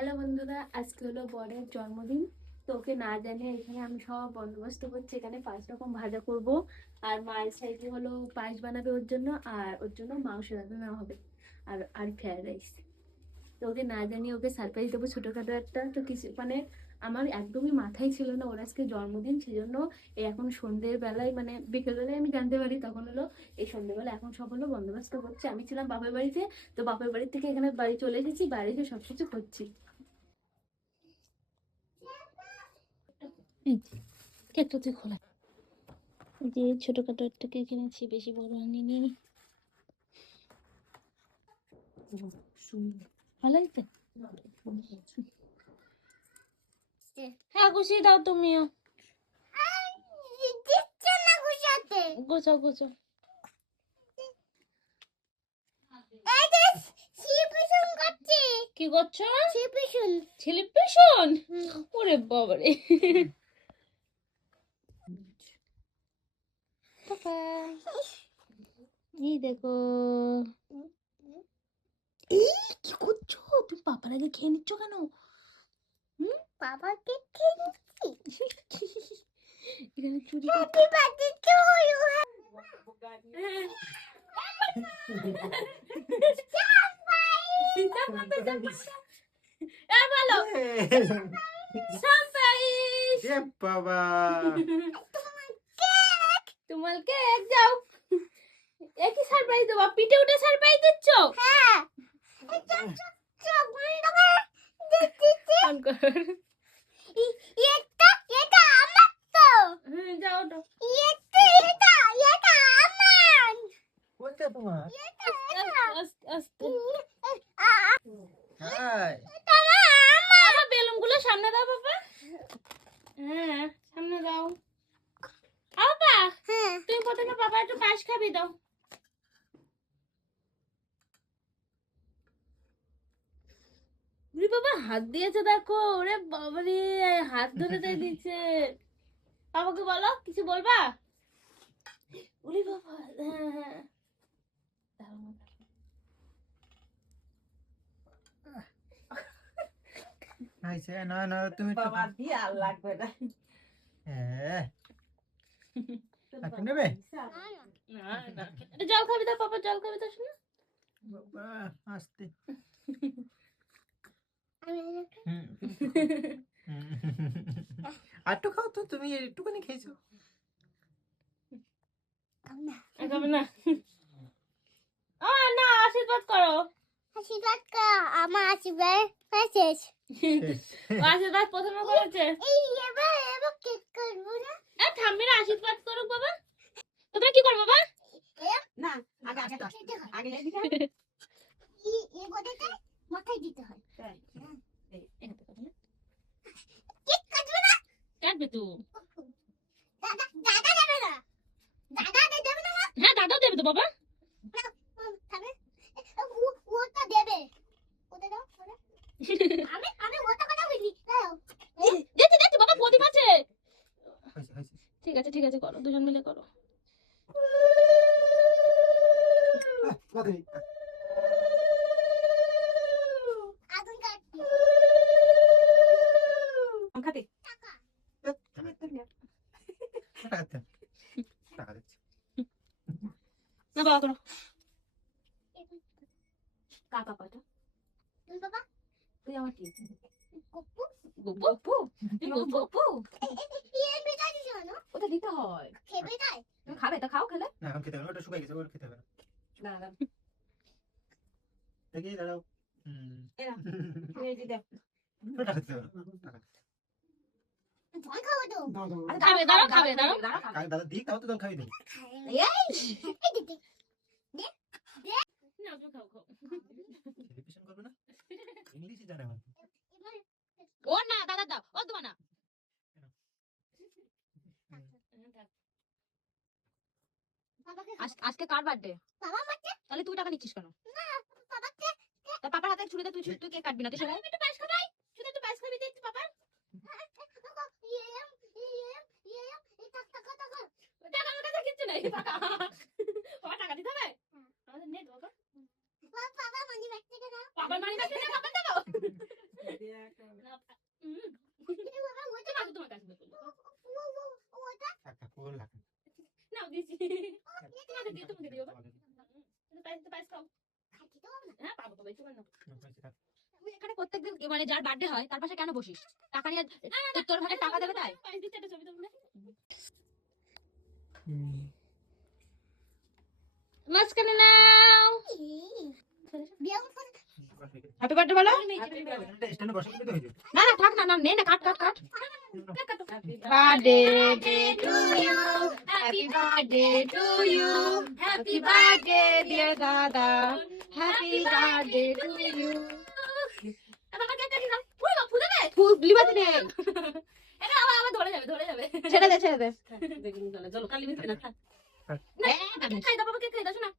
Hello বন্ধুরা, আজকে হলো বরের জন্মদিন। তো ওকে না জানিয়ে এখানে আমি সব বন্দোবস্ত করছি। এখানে 5 রকম ভাজা করব, আর মায়ের সাইডে হলো পায়েস বানাবে ওর জন্য, আর ওর জন্য মাংস রান্না হবে, আর আর ফ্রাইড রাইস। তো ওকে না জানিয়ে ওকে সারপ্রাইজ দেবো ছোটখাটো একটা। তো কিছু মানে আমার একদমই মাথায় ছিল না ওর আজকে জন্মদিন, সেজন্য এই এখন সন্ধ্যের বেলায় মানে বিকেল বেলায় আমি জানতে পারি, তখন হলো এই সন্ধ্যেবেলা এখন সব হলো বন্দোবস্ত করছে। আমি ছিলাম বাপের বাড়িতে, তো বাপের বাড়ি থেকে এখানে বাড়ি চলে এসেছি, বাড়ি এসে সবকিছু করছি। কেকটা তুই খোলা, যে ছোটখাটো একটা কেক কিনেছি, বেশি বড় আনিনি। ভালো হয়েছে? হ্যাঁ, গুছিয়ে দাও তুমিও। গোছাও গোছাও। কি করছো? সেলিব্রেশন? ওরে বাবারে। এই দেখো, কি করছো তুমি? পাপার আগে খেয়ে নিচ্ছ কেন? বাবাকে খেয়ে নিচ্ছি। এখানে চুরি বাবা তোমার কেক যাও। একই সারপ্রাইজ দেবো, পিঠে উঠে সারপ্রাইজ দিচ্ছ? হ্যাঁ। যাও তো। কোনটা তোমার? আস্তে আস্তে। হাই আমার বেলুন গুলো সামনে দাও বাবা। হ্যাঁ, সামনে দাও। বাবা, তুমি প্রথমে বাবা একটু পায়েস খাবি দাও। ওরে বাবা, হাত দিয়েছে দেখো। ওরে বাবারে, হাত ধরে দিয়ে দিচ্ছে। বাবাকে বলো, কিছু বলবা? ওরে বাবা, হ্যাঁ হ্যাঁ। আইছে না না তুমি একটু বাবা দিয়ে আর লাগবে না। হ্যাঁ আপনি নেবে না না, এটা জল খাবি দাও পাপা, জল খাবি দাও শোনো। বাবা আস্তে আর তো খাও তো, তুমি একটুখানি খেয়েছো। খাবে না? না, আশীর্বাদ করো। আশীর্বাদ কর, আমার আশীর্বাদ শেষ। ও আশীর্বাদ প্রথমে করেছে। এই এবার কেক করবো না। ঠাম্মির আশীর্বাদ করুক বাবা। তোমরা কি করবো বাবা? না, আগে আগে আগে এদিকে এই বড়টা মাথায় দিতে হয়। কেক কাটবে না? কাটবে তো। দাদা দাদা দেবে না। দাদা দেবে না। হ্যাঁ, দাদাও দেবে তো বাবা। খাবে? ওটা দেবে। ওটা দাও, ওটা। আমি ওটা কথা বলি। দাও। দেখতে বাবা, প্রদীপ আছে। হয়েছে হয়েছে ঠিক আছে ঠিক আছে, করো, দুজন মিলে করো। কথা আগুন কাটছি। খাতে টাকা। টাকা দিচ্ছি না বাবা করো। কাকা কয়টা? তুমি বাবা তুই আমার কি? কুকু গপ্পু? তুই গপ্পু? এর বেটা দিছো না? ওটা দিতে হয়। খেবে তাই? তুমি খাবে তা খাও, খেলে। না এখন খেতে হবে না, ওটা শুকাই গেছে, ওটা খেতে হবে না। না না, দেখি দাঁড়াও এই যে দেখ ওটা খেতে হবে না, টাকা জল খাবো তো। খাবে, দাঁড়াও, খাবে, দাঁড়াও। কাকে দাদা দিক তাও তো দল খাবি না। এই দিদি না, তুমি খাও খাও। সেলিব্রেশন করবে না, ইংলিশে জানে আমার। ও না, দাদা দাও, ও দেবো না। বাবাকে আজকে কার বার্থডে? বাবা মারছে তাহলে তুই টাকা নিচ্ছিস কেন? না। বাবাকে তা পাপার হাতে ছুরি দে, তুই কেক কাটবি না, তুই সবাই একটু পায়েস খাবাই। শুধু একটু পায়েস খাবি, দে একটু পাপা। টাকা আমার কাছে কিচ্ছু নেই। বাবা টাকা দিতে হবে? আমাদের নেই তো বাবা। বাবা মানি ব্যাগ থেকে দাও। বাবার মানি ব্যাগ থেকে টাকা দেবো? দেখ তোমার কাছে দেবো। একটা ফুল লাগে নাও দিছি। তোমাকে দিয়ে তোমাকে দিও বাবা। পাইস খাও। হ্যাঁ পাবো তো বেশি না। তুই এখানে প্রত্যেকদিন মানে যার বার্থডে হয় তার পাশে কেন বসিস? টাকা নিয়ে তোর ভাগে টাকা দেবে তাই? পাইস দিতে একটা ছবি তুলবে। মাঝখানে নাও। হ্যাপি বার্থডে বলো। স্ট্যান্ডে বসে দিতে হইবে না না থাক না না নে না কাট কাট কাট। Birthday to you, happy birthday to you, happy birthday dear dada, happy birthday to you. বাবা কেক কাটি নাও। ওই বাবা ফুলে দে। ফুল লিবাতে নে। এটা আবার ধরে যাবে ধরে যাবে। ছেড়ে দে ছেড়ে দে। দেখুন তাহলে চলো কালি মিশবে না কেক খাই দাও বাবা কেক খাই দাও শোনা।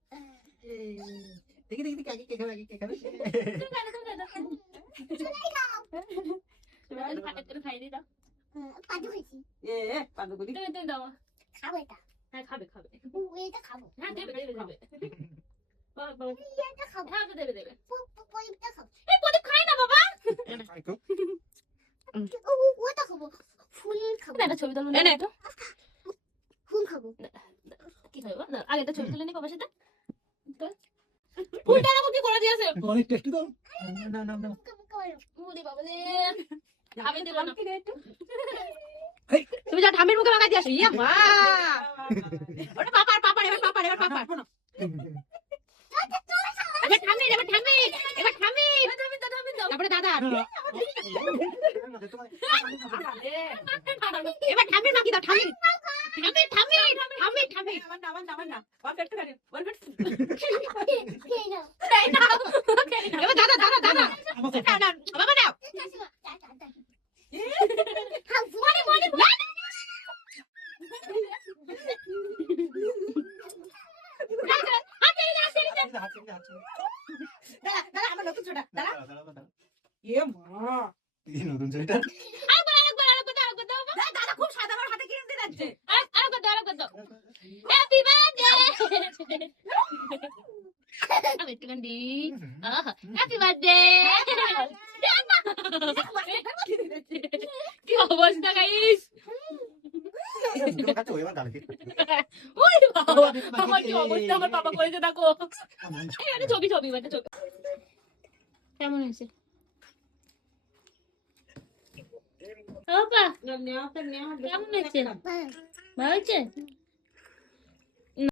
দেখি দেখি দেখি আগে কে খাবে আগে কে খাবে তুমি খাই দাও তুমি খাই দাও। তুমি খাই দিয়ে দাও। এ পাদুগুলি তুমি তুমি দাও। খাবো এটা হ্যাঁ খাবে খাবে। এটা খাবো হ্যাঁ দেবে দেবে দেবে। বাবা বাবা এটা খাবো হ্যাঁ দেবে দেবে। এটা খাবো এই প্রদীপ খাই না বাবা। খাই তো ওটা খাবো ফুল খাবো একটা ছবি তুলুন এনে। একটু। ফুল খাবো কি খাবে বাবা? আগে একটা ছবি তুলে নি বাবার সাথে। ফুলটা দেখো কি করে দিয়েছে। অনেক টেস্টি দাও না না না মুদি বাবা রে। আমি দিলাম না। তুমি যা ঠামির মুখে মাখাই দিয়ে আসো। ইয়া মা। ওটা পাপার পাপার এবার পাপার এবার পাপার। এবার ঠামি এবার ঠামি এবার ঠামি তারপরে দাদা। এবার ঠামির মাখি দাও ঠামি ঠামি ঠামি ঠামি ঠামি। আমার না ওয়ান ফেট করে ওয়ান ফেট এবার দাদা দাদা দাদা নাও নাও বাবা নাও। দাদা দাদা আমার নতুন ছোটা দাদা এ মা নতুন সেটা দাদা খুব সাদা আমার হাতে কিনে দিয়ে যাচ্ছে হ্যাপি বার্থডে আমি একটু কান্দি হ্যাপি বার্থডে কি অবস্থা গাইস খাচ্ছে এবার গালে ওই বাবা আমার কি অবস্থা আমার পাপা করেছে দেখো এই একটা ছবি ছবি একটা ছবি কেমন হয়েছে পাপা নেওয়া কেমন হয়েছে ভালো হয়েছে